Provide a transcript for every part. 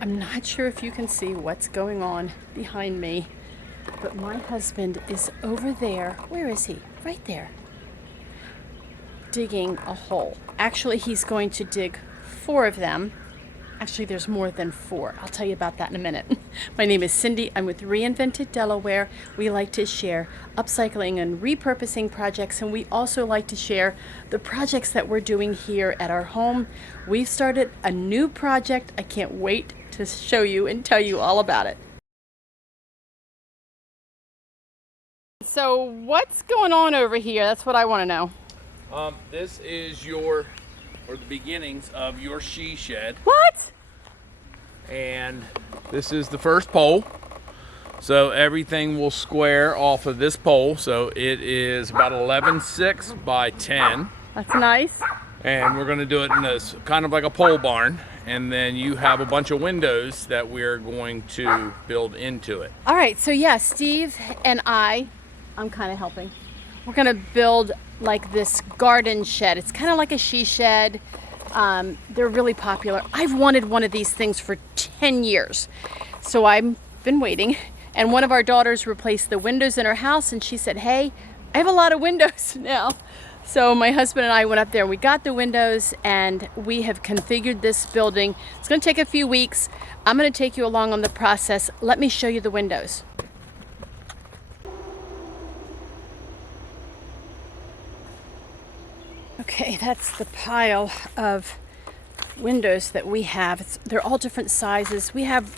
I'm not sure if you can see what's going on behind me, but my husband is over there. Where is he? Right there. Digging a hole. Actually, he's going to dig 4 of them. Actually, there's more than 4. I'll tell you about that in a minute. My name is Cindy. I'm with Reinvented, Delaware. We like to share upcycling and repurposing projects, and we also like to share the projects that we're doing here at our home. We've started a new project. I can't wait to show you and tell you all about it. So what's going on over here? That's what I want to know. This is the beginnings of your she shed. What? And this is the first pole. So everything will square off of this pole. So it is about 11.6 by 10. That's nice. And we're going to do it in this kind of like a pole barn. And then you have a bunch of windows that we're going to build into it. All right, so yeah, Steve and I'm kind of helping. We're gonna build like this garden shed. It's kind of like a she shed. They're really popular. I've wanted one of these things for 10 years. So I've been waiting. And one of our daughters replaced the windows in her house, and she said, hey, I have a lot of windows now. So my husband and I went up there and we got the windows, and we have configured this building. It's gonna take a few weeks. I'm gonna take you along on the process. Let me show you the windows. Okay, that's the pile of windows that we have. They're all different sizes. We have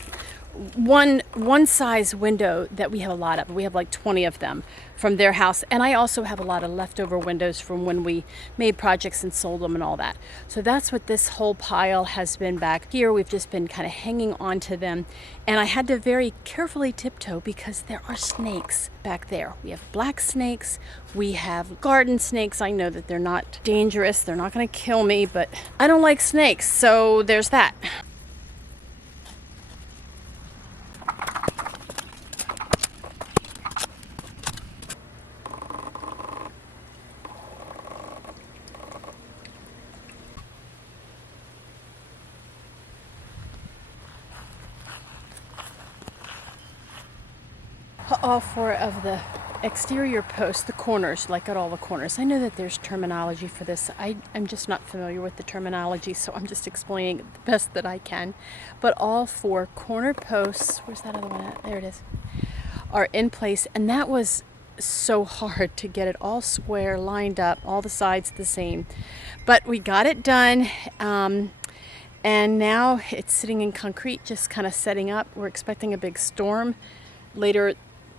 one size window that we have a lot of. We have like 20 of them from their house, and I also have a lot of leftover windows from when we made projects and sold them and all that. So that's what this whole pile has been back here. We've just been kind of hanging on to them, and I had to very carefully tiptoe because there are snakes back there. We have black snakes, we have garden snakes. I know that they're not dangerous, they're not going to kill me, but I don't like snakes, so there's that. All 4 of the exterior posts, the corners, like at all the corners. I know that there's terminology for this. I'm just not familiar with the terminology, so I'm just explaining it the best that I can. But all 4 corner posts, where's that other one at? There it is, are in place, and that was so hard to get it all square, lined up, all the sides the same. But we got it done, and now it's sitting in concrete, just kind of setting up. We're expecting a big storm later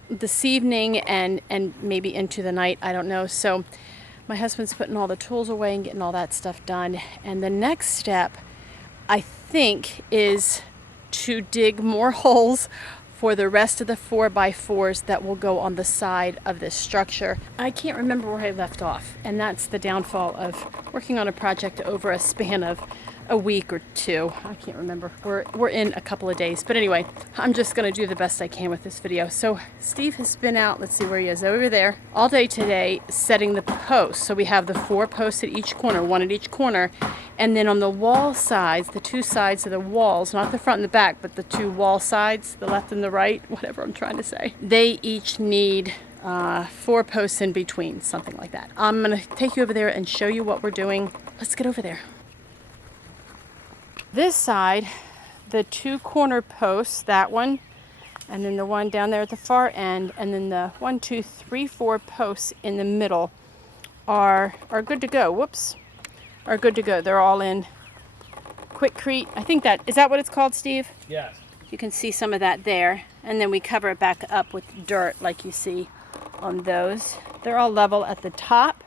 this evening and maybe into the night, I don't know. So my husband's putting all the tools away and getting all that stuff done. And the next step, I think, is to dig more holes for the rest of the 4x4s that will go on the side of this structure. I can't remember where I left off, and that's the downfall of working on a project over a span of a week or 2. I can't remember. We're in a couple of days. But anyway, I'm just going to do the best I can with this video. So Steve has been out, let's see where he is, over there, all day today setting the posts. So we have the 4 posts at each corner, 1 at each corner. And then on the wall sides, the 2 sides of the walls, not the front and the back, but the 2 wall sides, the left and the right, whatever I'm trying to say, they each need 4 posts in between, something like that. I'm going to take you over there and show you what we're doing. Let's get over there. This side, the 2 corner posts, that one, and then the one down there at the far end, and then the 1, 2, 3, 4 posts in the middle are good to go. Whoops, are good to go. They're all in Quickcrete. I think is that what it's called, Steve? Yes. You can see some of that there, and then we cover it back up with dirt like you see on those. They're all level at the top,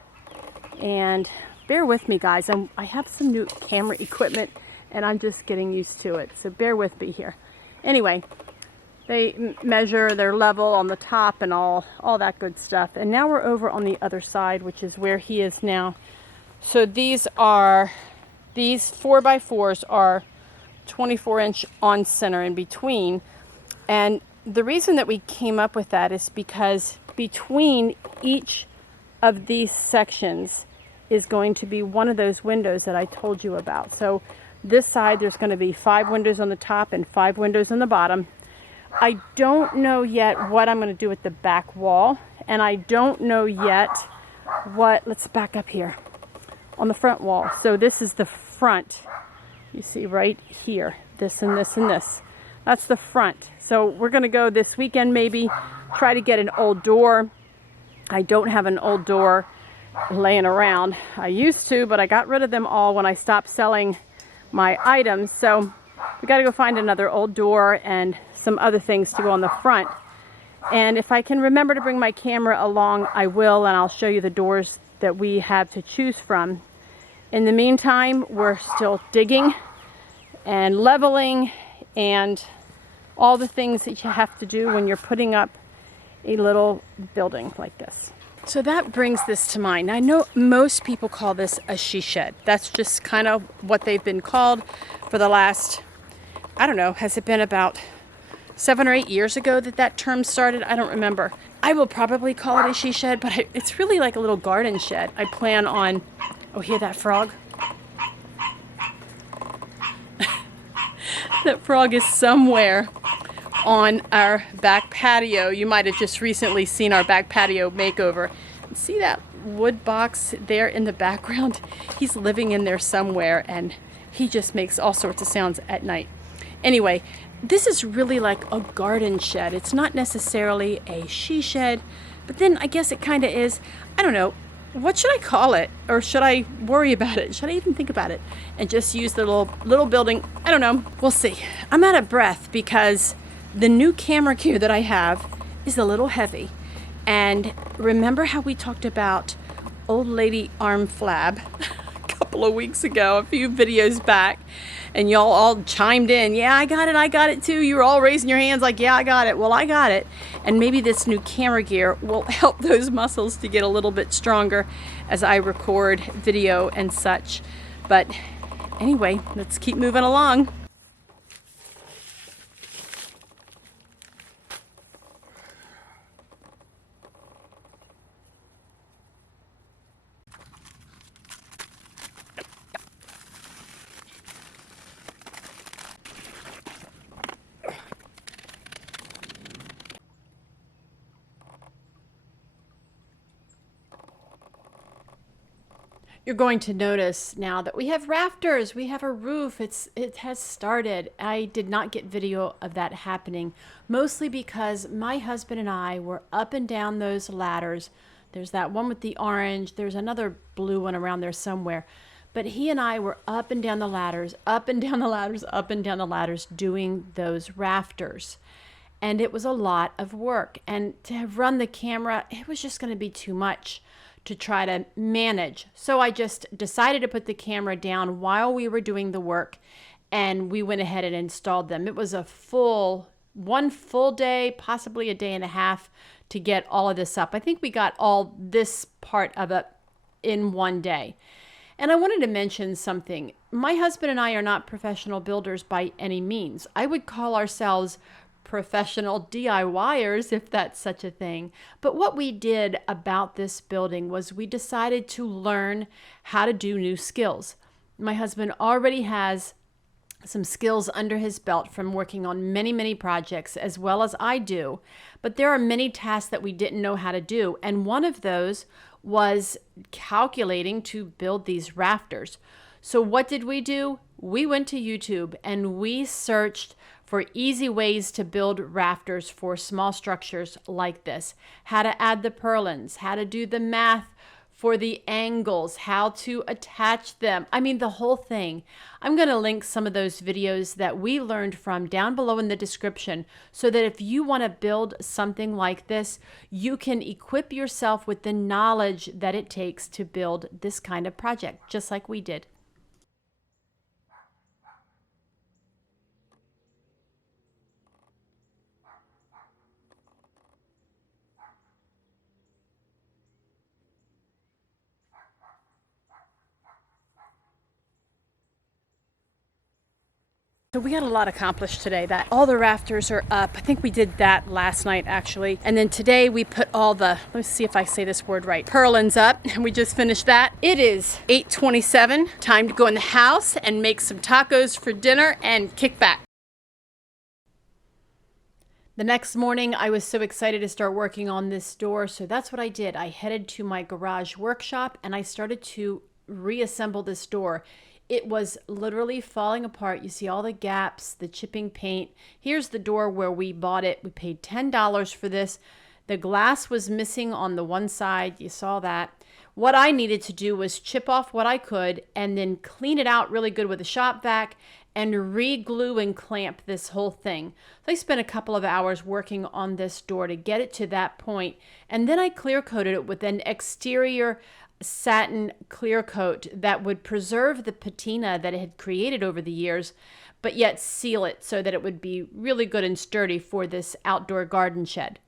and bear with me, guys. I have some new camera equipment, and I'm just getting used to it, so bear with me here. Anyway, they measure their level on the top and all that good stuff. And now we're over on the other side, which is where he is now. So these 4x4s are 24-inch on center in between. And the reason that we came up with that is because between each of these sections is going to be one of those windows that I told you about. So This side, there's going to be 5 windows on the top and 5 windows on the bottom. I don't know yet what I'm going to do with the back wall, and I don't know yet what, let's back up here, on the front wall. So this is the front. You see right here, this and this and this. That's the front. So we're going to go this weekend maybe, try to get an old door. I don't have an old door laying around. I used to, but I got rid of them all when I stopped selling my items. So we got to go find another old door and some other things to go on the front. And if I can remember to bring my camera along, I will, and I'll show you the doors that we have to choose from. In the meantime, we're still digging and leveling and all the things that you have to do when you're putting up a little building like this. So that brings this to mind. I know most people call this a she shed. That's just kind of what they've been called for the last, I don't know, has it been about 7 or 8 years ago that that term started? I don't remember. I will probably call it a she shed, but it's really like a little garden shed. I plan on, oh, hear that frog? That frog is somewhere on our back patio. You might have just recently seen our back patio makeover. See that wood box there in the background? He's living in there somewhere, and he just makes all sorts of sounds at night. Anyway, this is really like a garden shed. It's not necessarily a she shed, but then I guess it kind of is. I don't know. What should I call it? Or should I worry about it? Should I even think about it and just use the little building? I don't know. We'll see. I'm out of breath because the new camera gear that I have is a little heavy. And remember how we talked about old lady arm flab a couple of weeks ago, a few videos back, and y'all all chimed in, yeah, I got it too. You were all raising your hands like, yeah, I got it. Well, I got it. And maybe this new camera gear will help those muscles to get a little bit stronger as I record video and such. But anyway, let's keep moving along. You're going to notice now that we have rafters, we have a roof, it has started. I did not get video of that happening, mostly because my husband and I were up and down those ladders. There's that one with the orange, there's another blue one around there somewhere. But he and I were up and down the ladders, up and down the ladders, up and down the ladders doing those rafters. And it was a lot of work. And to run the camera, it was just going to be too much to try to manage. So I just decided to put the camera down while we were doing the work, and we went ahead and installed them. It was one full day, possibly a day and a half to get all of this up. I think we got all this part of it in one day. And I wanted to mention something. My husband and I are not professional builders by any means. I would call ourselves professional DIYers, if that's such a thing. But what we did about this building was we decided to learn how to do new skills. My husband already has some skills under his belt from working on many, many projects, as well as I do. But there are many tasks that we didn't know how to do. And one of those was calculating to build these rafters. So what did we do? We went to YouTube and we searched for easy ways to build rafters for small structures like this. How to add the purlins, how to do the math for the angles, how to attach them. I mean, the whole thing. I'm going to link some of those videos that we learned from down below in the description so that if you want to build something like this, you can equip yourself with the knowledge that it takes to build this kind of project, just like we did. So we got a lot accomplished today. That all the rafters are up. I think we did that last night actually. And then today we put all the, let me see if I say this word right, purlins up, and we just finished that. It is 8:27, time to go in the house and make some tacos for dinner and kick back. The next morning, I was so excited to start working on this door, so that's what I did. I headed to my garage workshop and I started to reassemble this door. It was literally falling apart. You see all the gaps, the chipping paint. Here's the door where we bought it. We paid $10 for this. The glass was missing on the one side. You saw that. What I needed to do was chip off what I could and then clean it out really good with a shop vac and re-glue and clamp this whole thing. So I spent a couple of hours working on this door to get it to that point, and then I clear coated it with an exterior satin clear coat that would preserve the patina that it had created over the years, but yet seal it so that it would be really good and sturdy for this outdoor garden shed.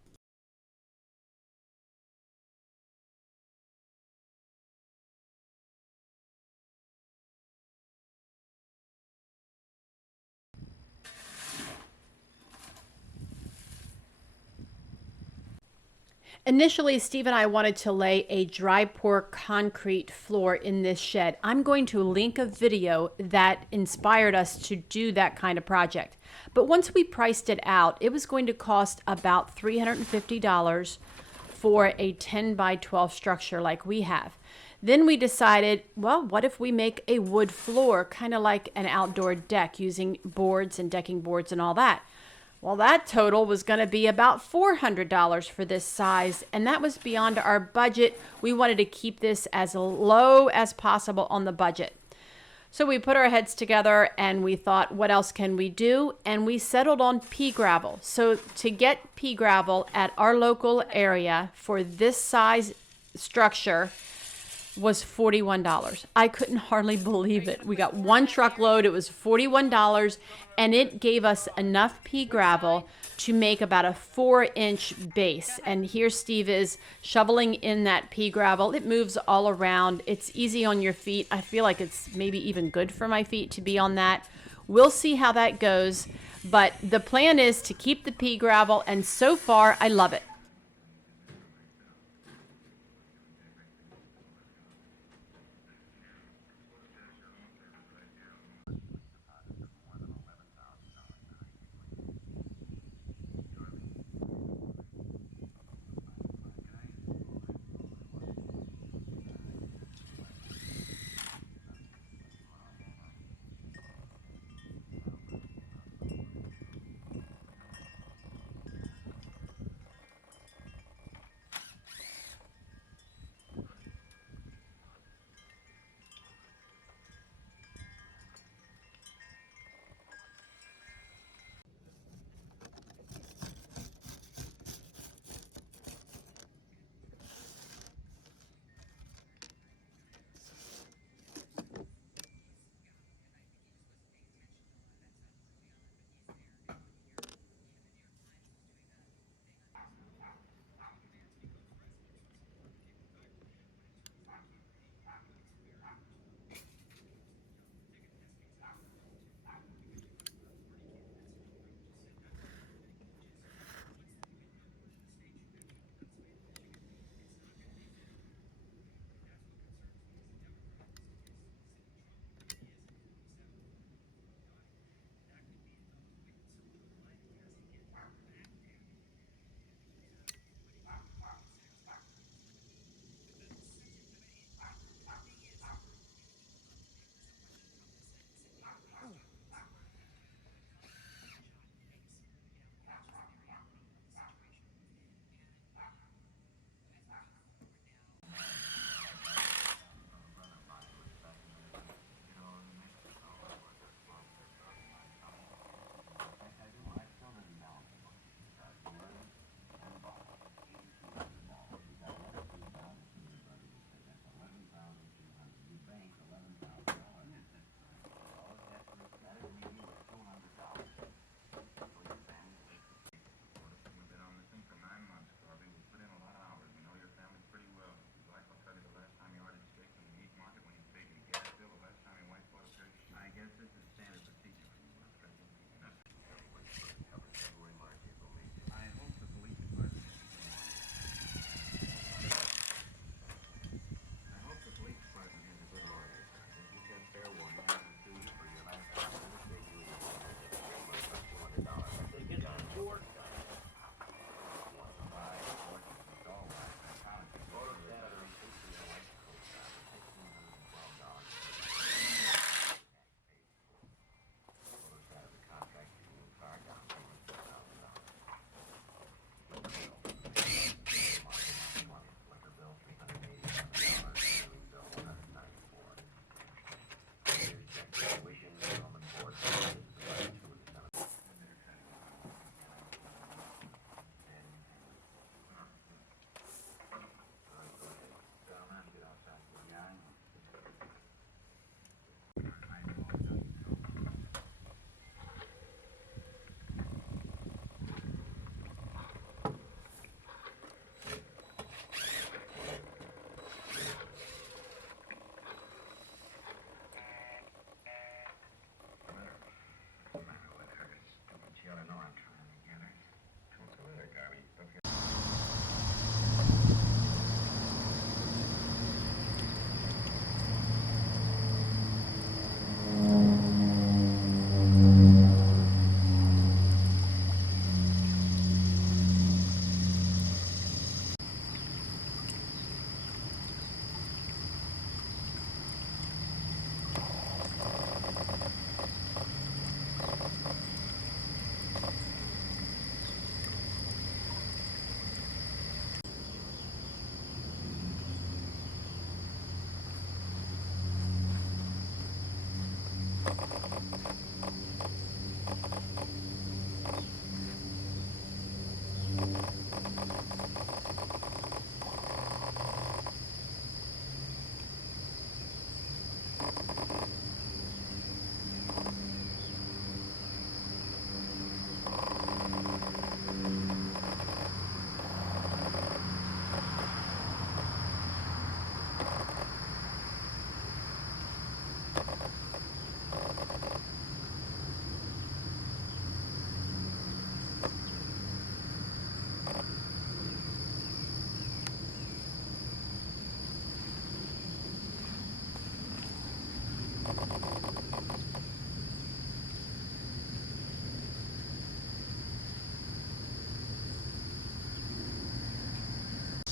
Initially, Steve and I wanted to lay a dry pour concrete floor in this shed. I'm going to link a video that inspired us to do that kind of project. But once we priced it out, it was going to cost about $350 for a 10 by 12 structure like we have. Then we decided, well, what if we make a wood floor, kind of like an outdoor deck using boards and decking boards and all that. Well, that total was going to be about $400 for this size, and that was beyond our budget. We wanted to keep this as low as possible on the budget. So we put our heads together and we thought, what else can we do? And we settled on pea gravel. So to get pea gravel at our local area for this size structure was $41. I couldn't hardly believe it. We got one truckload. It was $41, and it gave us enough pea gravel to make about a 4-inch base. And here Steve is shoveling in that pea gravel. It moves all around. It's easy on your feet. I feel like it's maybe even good for my feet to be on that. We'll see how that goes. But the plan is to keep the pea gravel, and so far I love it.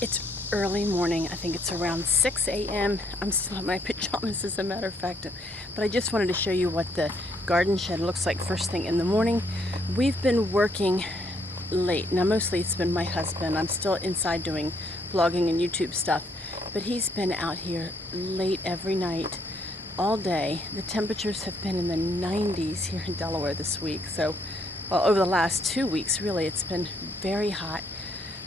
It's early morning. I think it's around 6 a.m. I'm still in my pajamas, as a matter of fact. But I just wanted to show you what the garden shed looks like first thing in the morning. We've been working late. Now, mostly it's been my husband. I'm still inside doing vlogging and YouTube stuff. But he's been out here late every night, all day. The temperatures have been in the 90s here in Delaware this week. So, well, over the last 2 weeks, really, it's been very hot.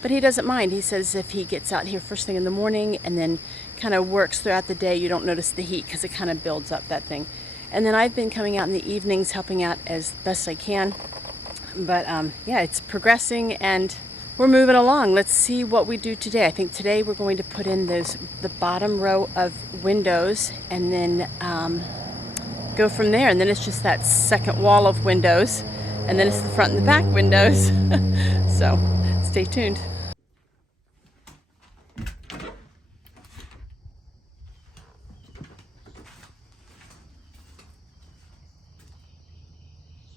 But he doesn't mind. He says if he gets out here first thing in the morning and then kind of works throughout the day, you don't notice the heat because it kind of builds up, that thing. And then I've been coming out in the evenings helping out as best I can. But yeah, it's progressing and we're moving along. Let's see what we do today. I think today we're going to put in the bottom row of windows and then go from there. And then it's just that second wall of windows. And then it's the front and the back windows. So stay tuned.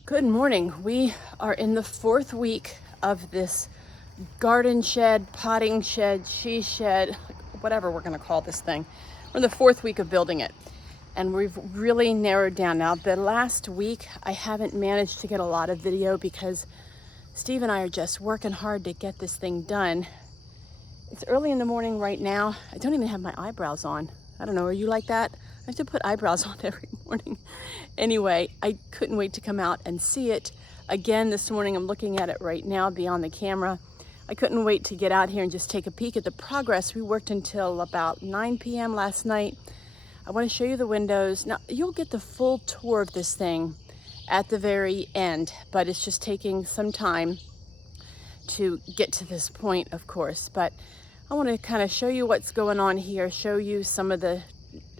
Good morning. We are in the 4th week of this garden shed, potting shed, she shed, whatever we're going to call this thing. We're in the 4th week of building it. And we've really narrowed down. Now, the last week, I haven't managed to get a lot of video because Steve and I are just working hard to get this thing done. It's early in the morning right now. I don't even have my eyebrows on. I don't know, are you like that? I have to put eyebrows on every morning. Anyway, I couldn't wait to come out and see it. Again, this morning, I'm looking at it right now beyond the camera. I couldn't wait to get out here and just take a peek at the progress. We worked until about 9 p.m. last night. I want to show you the windows. Now, you'll get the full tour of this thing at the very end, but it's just taking some time to get to this point, of course. But I want to kind of show you what's going on here, show you some of the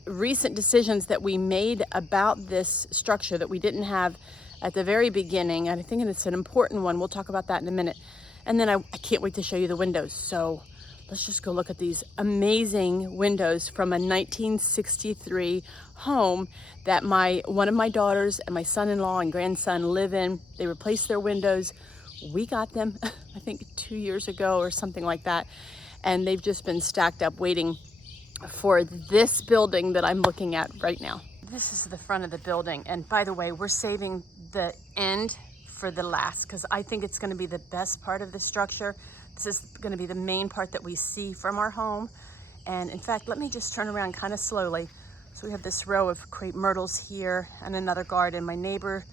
recent decisions that we made about this structure that we didn't have at the very beginning. And I think it's an important one. We'll talk about that in a minute. And then I can't wait to show you the windows. So let's just go look at these amazing windows from a 1963 home that one of my daughters and my son-in-law and grandson live in. They replaced their windows. We got them, I think 2 years ago or something like that. And they've just been stacked up waiting for this building that I'm looking at right now. This is the front of the building. And by the way, we're saving the end for the last because I think it's going to be the best part of the structure. This is going to be the main part that we see from our home. And in fact, let me just turn around kind of slowly. So we have this row of crepe myrtles here and another garden. My neighbor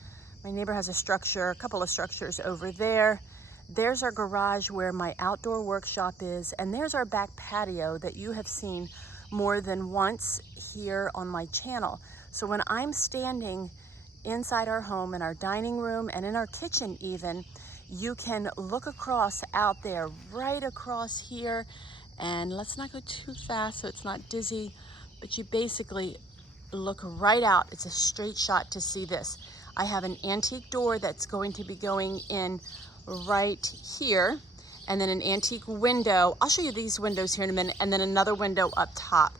has a couple of structures over there. There's our garage where my outdoor workshop is. And there's our back patio that you have seen more than once here on my channel. So when I'm standing inside our home, in our dining room and in our kitchen even, you can look across out there, right across here. And let's not go too fast so it's not dizzy, but you basically look right out. It's a straight shot to see this. I have an antique door that's going to be going in right here, and then an antique window. I'll show you these windows here in a minute, and then another window up top.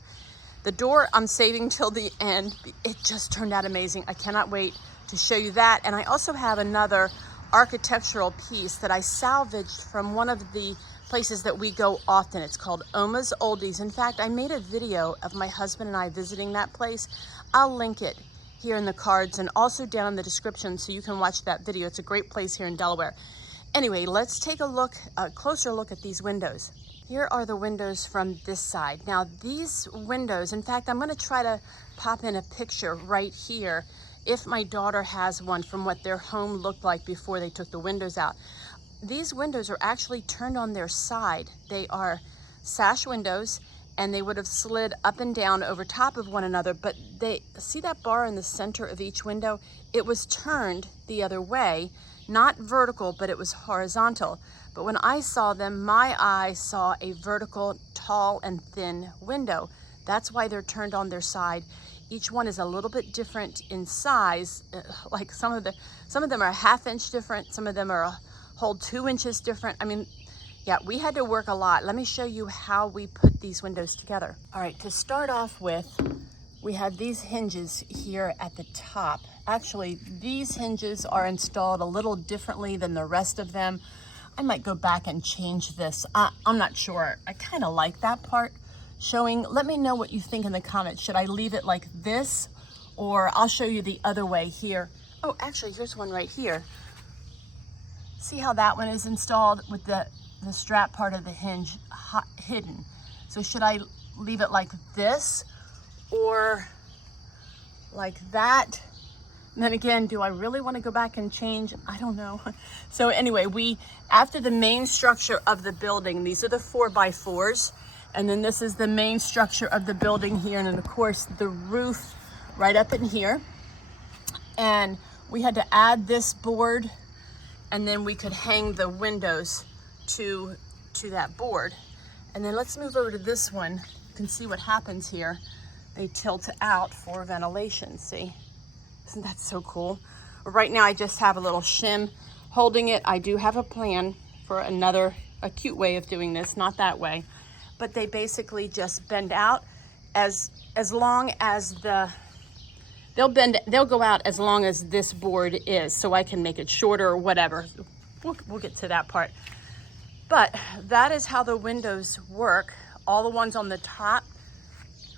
The door I'm saving till the end. It just turned out amazing. I cannot wait to show you that. And I also have another architectural piece that I salvaged from one of the places that we go often. It's called Oma's Oldies. In fact, I made a video of my husband and I visiting that place. I'll link it here in the cards and also down in the description so you can watch that video. It's a great place here in Delaware. Anyway, let's take a closer look at these windows. Here are the windows from this side. Now these windows, in fact, I'm going to try to pop in a picture right here if my daughter has one from what their home looked like before they took the windows out. These windows are actually turned on their side. They are sash windows and they would have slid up and down over top of one another, but see that bar in the center of each window? It was turned the other way, not vertical, but it was horizontal. But when I saw them, my eye saw a vertical, tall and thin window. That's why they're turned on their side. Each one is a little bit different in size. Like some of them are a ½ inch different. Some of them are a whole 2 inches different. I mean, yeah, we had to work a lot. Let me show you how we put these windows together. All right, to start off with, we have these hinges here at the top. Actually, these hinges are installed a little differently than the rest of them. I might go back and change this. I'm not sure. I kind of like that part showing. Let me know what you think in the comments. Should I leave it like this, or I'll show you the other way here. Oh, actually, here's one right here. See how that one is installed with the strap part of the hinge hidden. So should I leave it like this or like that? And then again, do I really want to go back and change? I don't know. So anyway, after the main structure of the building, these are the 4x4s. And then this is the main structure of the building here. And then of course the roof right up in here. And we had to add this board, and then we could hang the windows to that board. And then let's move over to this one. You can see what happens here. They tilt out for ventilation, see? Isn't that so cool? Right now I just have a little shim holding it. I do have a plan for a cute way of doing this, not that way. But they basically just bend out as long as they'll go out as long as this board is, so I can make it shorter or whatever. We'll get to that part. But that is how the windows work. All the ones on the top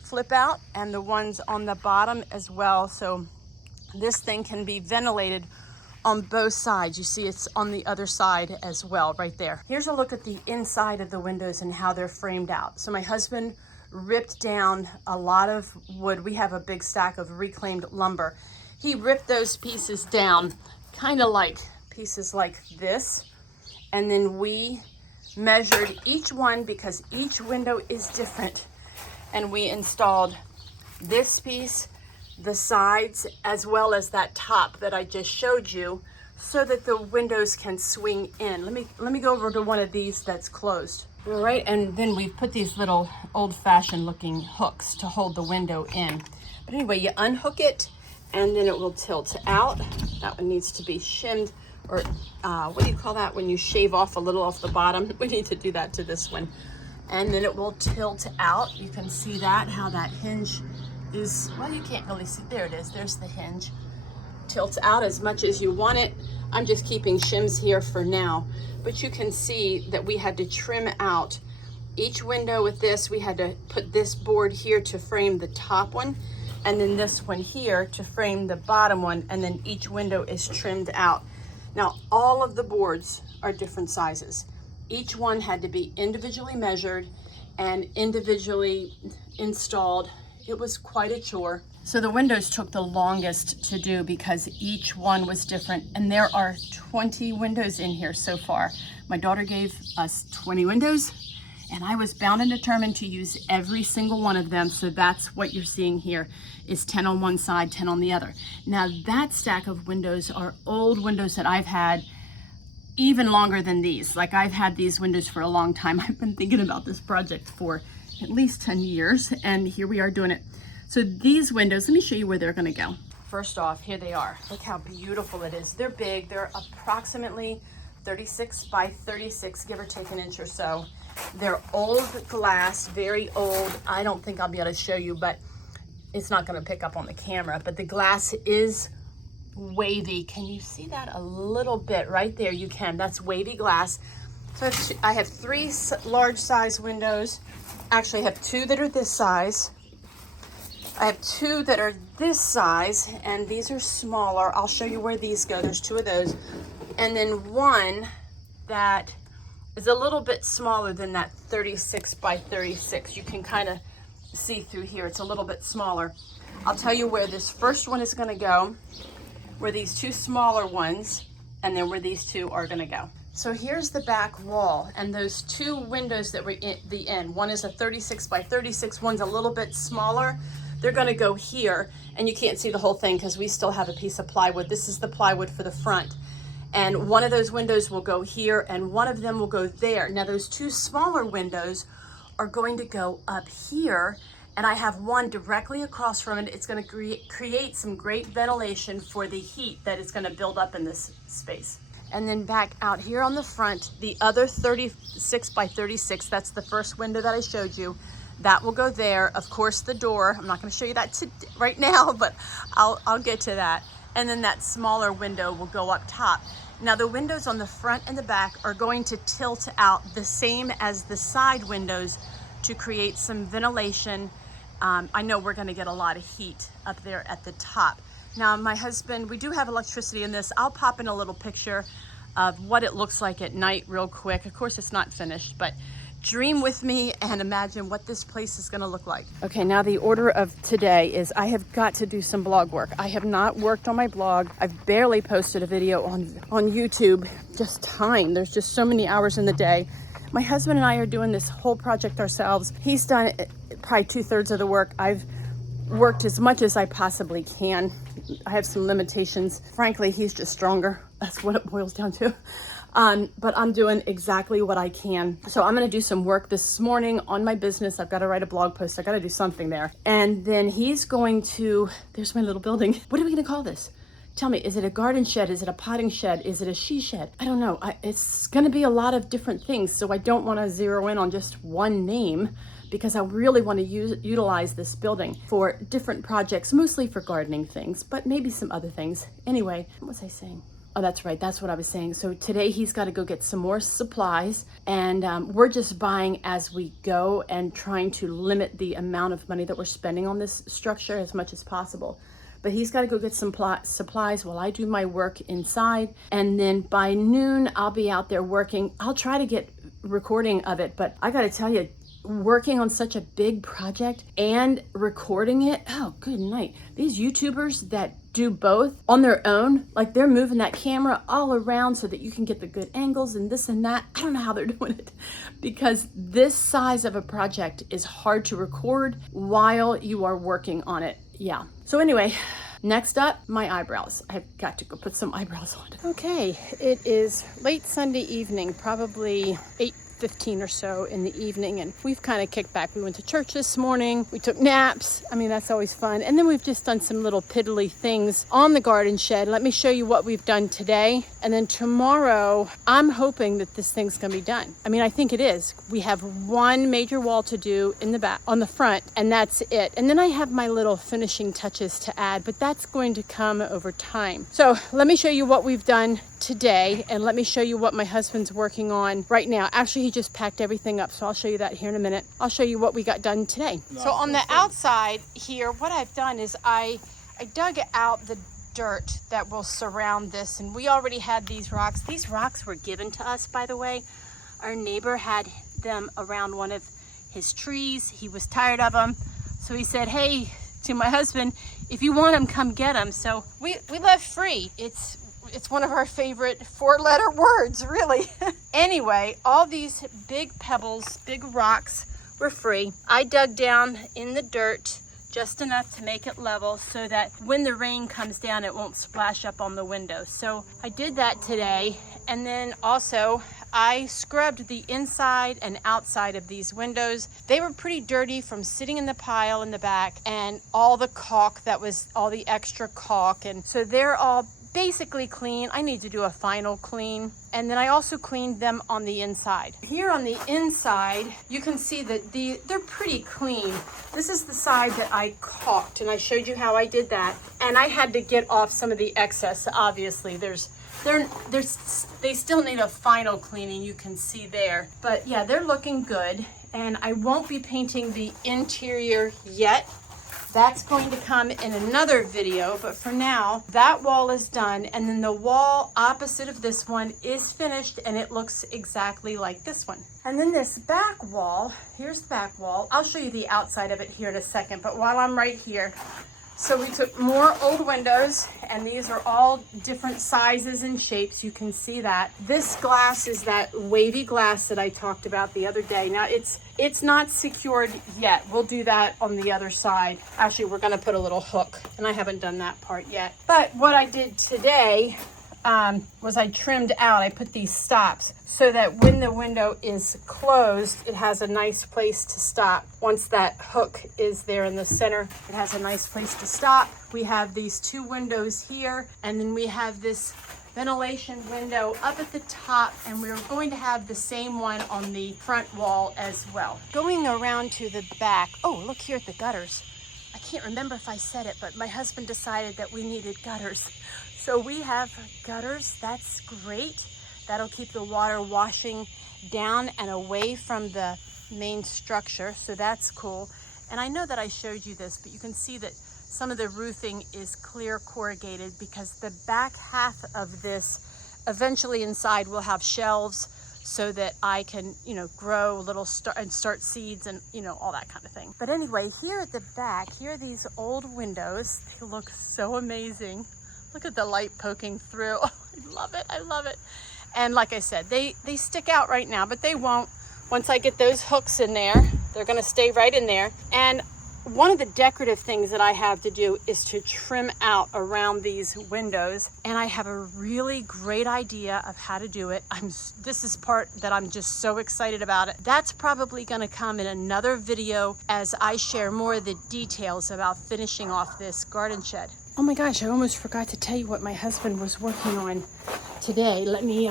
flip out and the ones on the bottom as well. So this thing can be ventilated on both sides. You see it's on the other side as well, right there. Here's a look at the inside of the windows and how they're framed out. So my husband ripped down a lot of wood. We have a big stack of reclaimed lumber. He ripped those pieces down, kind of like pieces like this. And then we measured each one because each window is different. And we installed this piece, the sides, as well as that top that I just showed you, so that the windows can swing in. Let me go over to one of these that's closed. All right, and then we've put these little old-fashioned looking hooks to hold the window in. But anyway, you unhook it and then it will tilt out. That one needs to be shimmed, or what do you call that when you shave off a little off the bottom? We need to do that to this one. And then it will tilt out. You can see that, how that hinge is, well, you can't really see. There it is, there's the hinge. Tilts out as much as you want it. I'm just keeping shims here for now, but you can see that we had to trim out each window with this. We had to put this board here to frame the top one, and then this one here to frame the bottom one, and then each window is trimmed out. Now, all of the boards are different sizes. Each one had to be individually measured and individually installed. It was quite a chore. So the windows took the longest to do because each one was different. And there are 20 windows in here so far. My daughter gave us 20 windows, and I was bound and determined to use every single one of them. So that's what you're seeing here is 10 on one side, 10 on the other. Now that stack of windows are old windows that I've had even longer than these. Like, I've had these windows for a long time. I've been thinking about this project for at least 10 years, and here we are doing it. So these windows, let me show you where they're gonna go. First off, here they are. Look how beautiful it is. They're big. They're approximately 36 by 36, give or take an inch or so. They're old glass, very old. I don't think I'll be able to show you, but it's not gonna pick up on the camera, but the glass is wavy. Can you see that a little bit right there? You can. That's wavy glass. So I have 3 large size windows. Actually, I have 2 that are this size. I have 2 that are this size, and these are smaller. I'll show you where these go. There's 2 of those. And then one that is a little bit smaller than that 36 by 36. You can kind of see through here. It's a little bit smaller. I'll tell you where this first one is going to go, where these 2 smaller ones, and then where these 2 are going to go. So here's the back wall, and those 2 windows that were in the end. One is a 36 by 36, one's a little bit smaller. They're going to go here, and you can't see the whole thing because we still have a piece of plywood. This is the plywood for the front. And one of those windows will go here, and one of them will go there. Now those 2 smaller windows are going to go up here, and I have one directly across from it. It's going to create some great ventilation for the heat that is going to build up in this space. And then back out here on the front, the other 36 by 36, that's the first window that I showed you, that will go there. Of course, the door, I'm not going to show you that right now, but I'll get to that. And then that smaller window will go up top. Now the windows on the front and the back are going to tilt out the same as the side windows to create some ventilation. I know we're gonna get a lot of heat up there at the top. Now my husband, we do have electricity in this. I'll pop in a little picture of what it looks like at night real quick. Of course it's not finished, but dream with me and imagine what this place is gonna look like. Okay, now the order of today is I have got to do some blog work. I have not worked on my blog. I've barely posted a video on YouTube, just time. There's just so many hours in the day. My husband and I are doing this whole project ourselves. He's done probably 2/3 of the work. I've worked as much as I possibly can. I have some limitations. Frankly, he's just stronger. That's what it boils down to. But I'm doing exactly what I can. So I'm gonna do some work this morning on my business. I've gotta write a blog post. I gotta do something there. And then he's going to, there's my little building. What are we gonna call this? Tell me, is it a garden shed? Is it a potting shed? Is it a she shed? I don't know. It's gonna be a lot of different things. So I don't wanna zero in on just one name, because I really want to utilize this building for different projects, mostly for gardening things, but maybe some other things. Anyway, what was I saying? Oh, that's right. That's what I was saying. So today he's got to go get some more supplies, and we're just buying as we go and trying to limit the amount of money that we're spending on this structure as much as possible. But he's got to go get some supplies while I do my work inside. And then by noon, I'll be out there working. I'll try to get recording of it, but I got to tell you, working on such a big project and recording it, oh good night. These YouTubers that do both on their own, like they're moving that camera all around so that you can get the good angles and this and that. I don't know how they're doing it, because this size of a project is hard to record while you are working on it. Yeah. So anyway, next up, my eyebrows. I've got to go put some eyebrows on. Okay, it is late Sunday evening, probably 8:15 or so in the evening, and we've kind of kicked back. We went to church this morning, we took naps. I mean, that's always fun. And then we've just done some little piddly things on the garden shed. Let me show you what we've done today. And then tomorrow, I'm hoping that this thing's gonna be done. I mean, I think it is. We have one major wall to do in the back, on the front, and that's it. And then I have my little finishing touches to add, but that's going to come over time. So let me show you what we've done today, and let me show you what my husband's working on right now. Actually, he just packed everything up, so I'll show you that here in a minute. I'll show you what we got done today. So on the outside here, what I've done is I dug out the dirt that will surround this, and we already had these rocks. These rocks were given to us, by the way. Our neighbor had them around one of his trees. He was tired of them, so he said, hey, to my husband, if you want them, come get them. So we left free. It's one of our favorite 4-letter words, really. Anyway, all these big pebbles, big rocks were free. I dug down in the dirt just enough to make it level so that when the rain comes down, it won't splash up on the window. So I did that today. And then also I scrubbed the inside and outside of these windows. They were pretty dirty from sitting in the pile in the back and all the caulk, that was all the extra caulk. And so they're all basically clean. I need to do a final clean. And then I also cleaned them on the inside. Here on the inside, you can see that they're pretty clean. This is the side that I caulked, and I showed you how I did that. And I had to get off some of the excess. Obviously, they still need a final cleaning, you can see there. But yeah, they're looking good. And I won't be painting the interior yet. That's going to come in another video, but for now, that wall is done, and then the wall opposite of this one is finished, and it looks exactly like this one. And then this back wall, here's the back wall. I'll show you the outside of it here in a second, but while I'm right here, so we took more old windows, and these are all different sizes and shapes. You can see that. This glass is that wavy glass that I talked about the other day. Now it's not secured yet. We'll do that on the other side. Actually, we're gonna put a little hook, and I haven't done that part yet. But what I did today was I trimmed out, I put these stops so that when the window is closed, it has a nice place to stop. Once that hook is there in the center, it has a nice place to stop. We have these two windows here, and then we have this ventilation window up at the top, and we're going to have the same one on the front wall as well. Going around to the back, oh, look here at the gutters. I can't remember if I said it, but my husband decided that we needed gutters. So we have gutters, that's great. That'll keep the water washing down and away from the main structure, so that's cool. And I know that I showed you this, but you can see that some of the roofing is clear corrugated because the back half of this, eventually inside will have shelves so that I can, you know, grow little start seeds and, you know, all that kind of thing. But anyway, here at the back, here are these old windows. They look so amazing. Look at the light poking through. Oh, I love it, I love it. And like I said, they stick out right now, but they won't. Once I get those hooks in there, they're gonna stay right in there. And one of the decorative things that I have to do is to trim out around these windows. And I have a really great idea of how to do it. This is part that I'm just so excited about it. That's probably gonna come in another video as I share more of the details about finishing off this garden shed. Oh my gosh, I almost forgot to tell you what my husband was working on today. Let me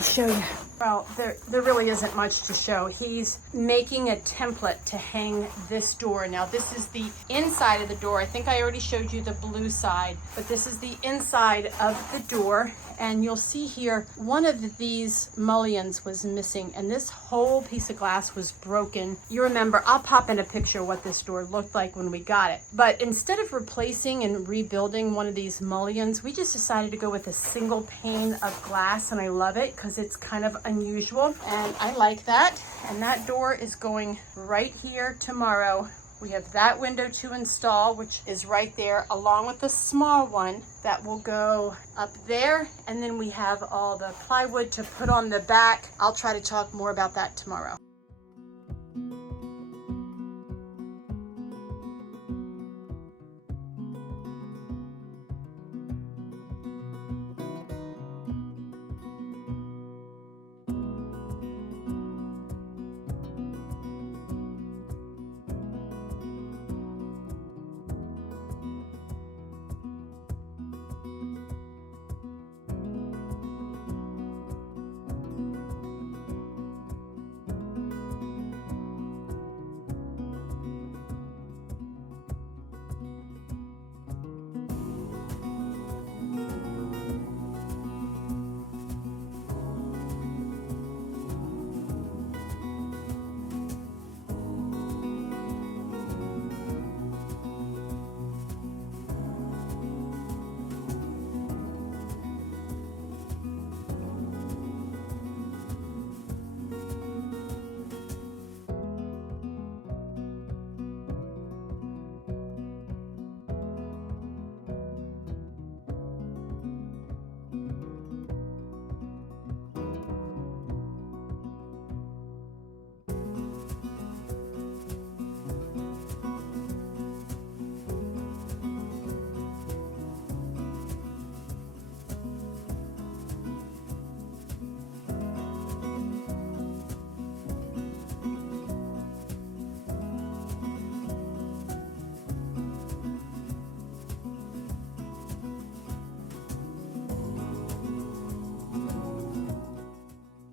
show you. Well, there really isn't much to show. He's making a template to hang this door. Now this is the inside of the door. I think I already showed you the blue side, but this is the inside of the door. And you'll see here, one of these mullions was missing and this whole piece of glass was broken. You remember, I'll pop in a picture of what this door looked like when we got it. But instead of replacing and rebuilding one of these mullions, we just decided to go with a single pane of glass, and I love it because it's kind of unusual and I like that. And that door is going right here tomorrow. We have that window to install, which is right there, along with the small one that will go up there. And then we have all the plywood to put on the back. I'll try to talk more about that tomorrow.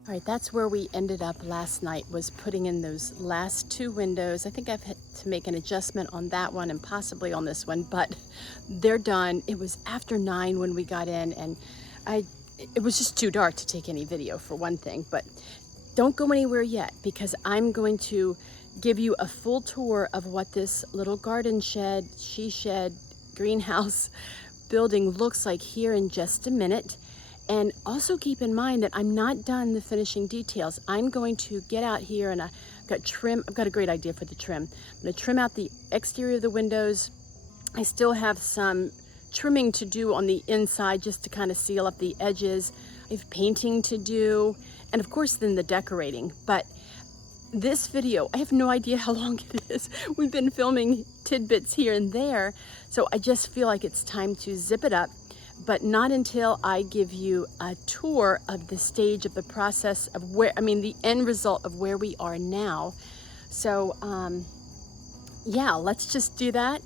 All right, that's where we ended up last night, was putting in those last two windows. I think I've had to make an adjustment on that one and possibly on this one, but they're done. It was after 9 when we got in, and it was just too dark to take any video, for one thing. But don't go anywhere yet, because I'm going to give you a full tour of what this little garden shed, she shed, greenhouse building looks like here in just a minute. And also keep in mind that I'm not done the finishing details. I'm going to get out here and I've got a great idea for the trim. I'm gonna trim out the exterior of the windows. I still have some trimming to do on the inside just to kind of seal up the edges. I have painting to do, and of course then the decorating. But this video, I have no idea how long it is. We've been filming tidbits here and there, so I just feel like it's time to zip it up. But not until I give you a tour of the stage of the process of the end result of where we are now. So yeah, let's just do that.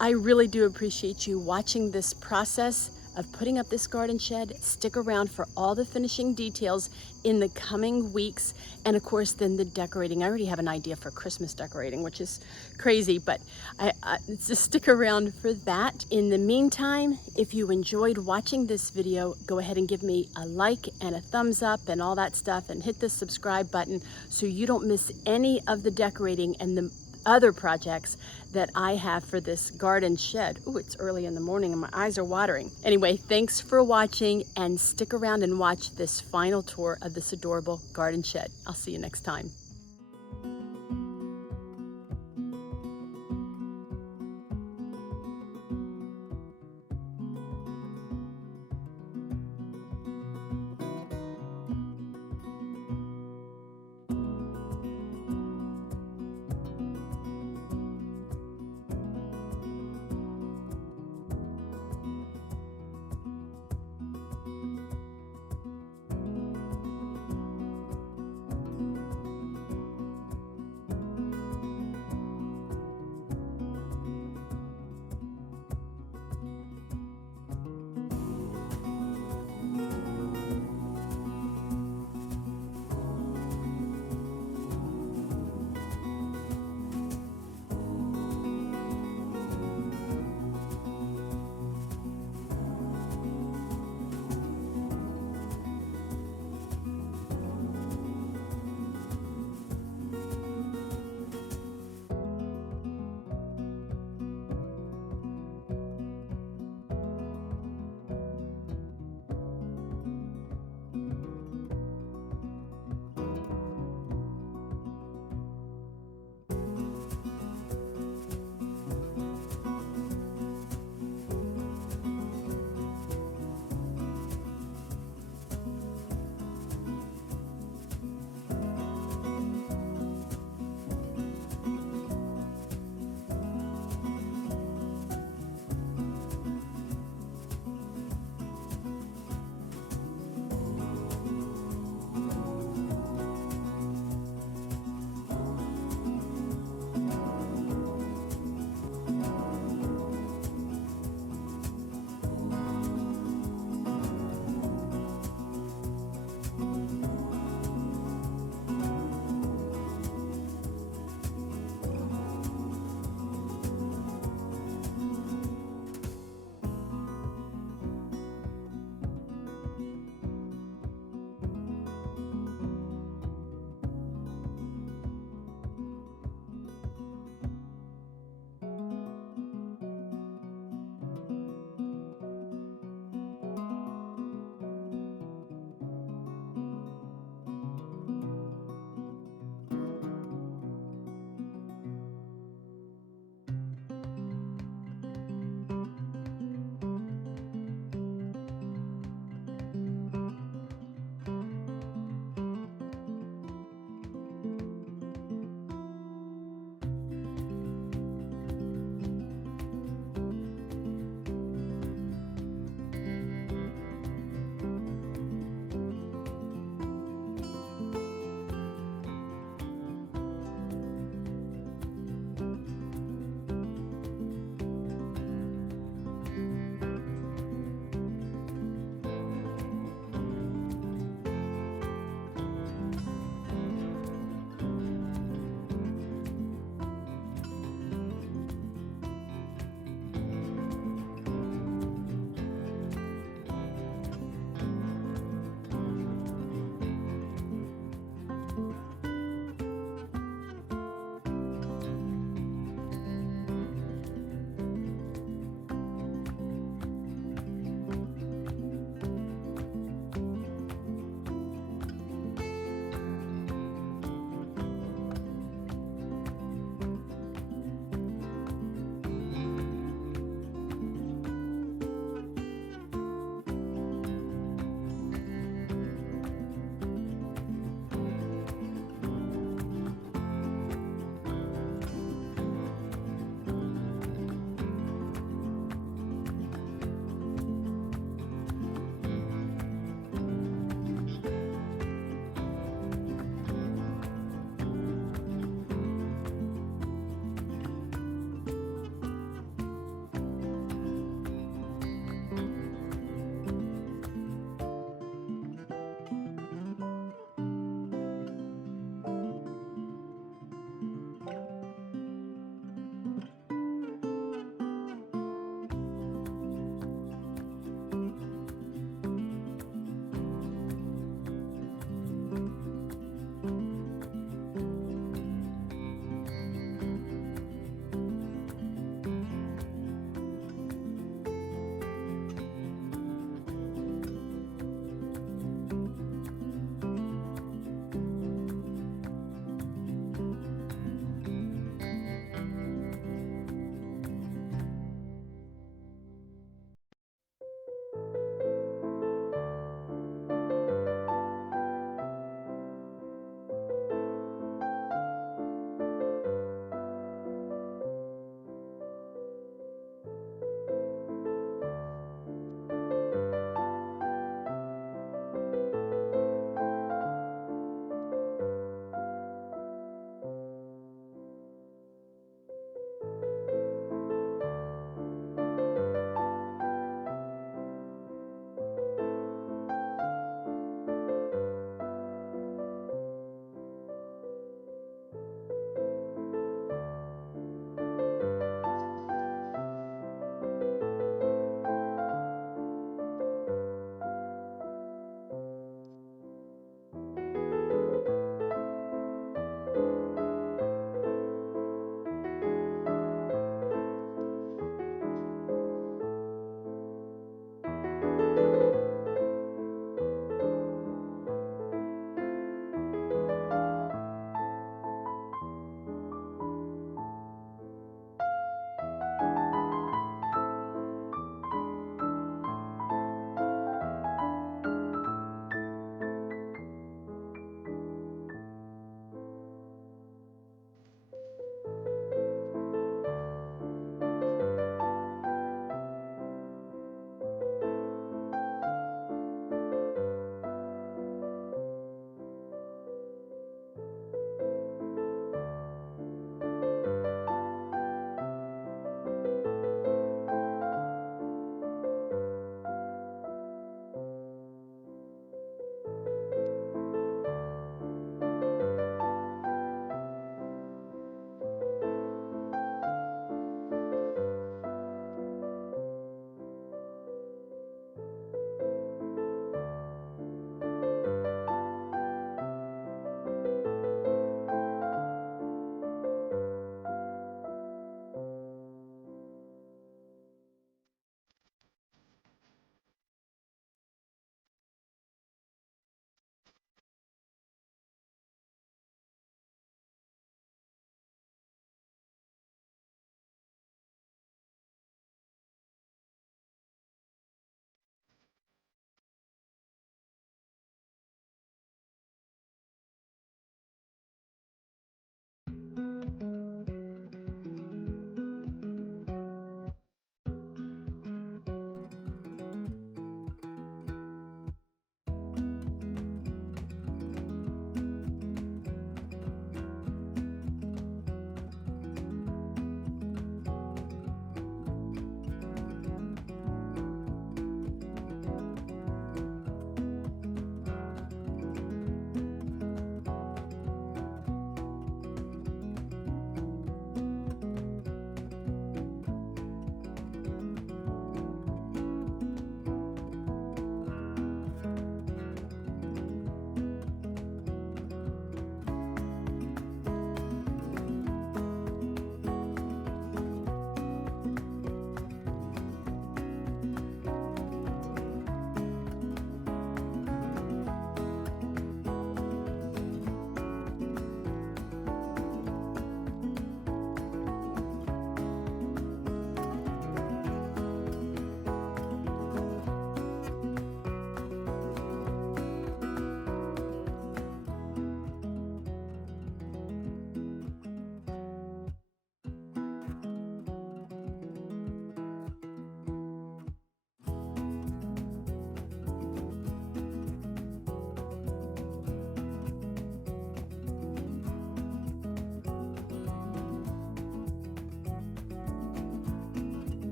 I really do appreciate you watching this process. of putting up this garden shed. Stick around for all the finishing details in the coming weeks. And of course, then the decorating. I already have an idea for Christmas decorating, which is crazy, but just stick around for that. In the meantime, if you enjoyed watching this video, go ahead and give me a like and a thumbs up and all that stuff, and hit the subscribe button so you don't miss any of the decorating and the other projects that I have for this garden shed. Oh, it's early in the morning and my eyes are watering. Anyway, thanks for watching, and stick around and watch this final tour of this adorable garden shed. I'll see you next time.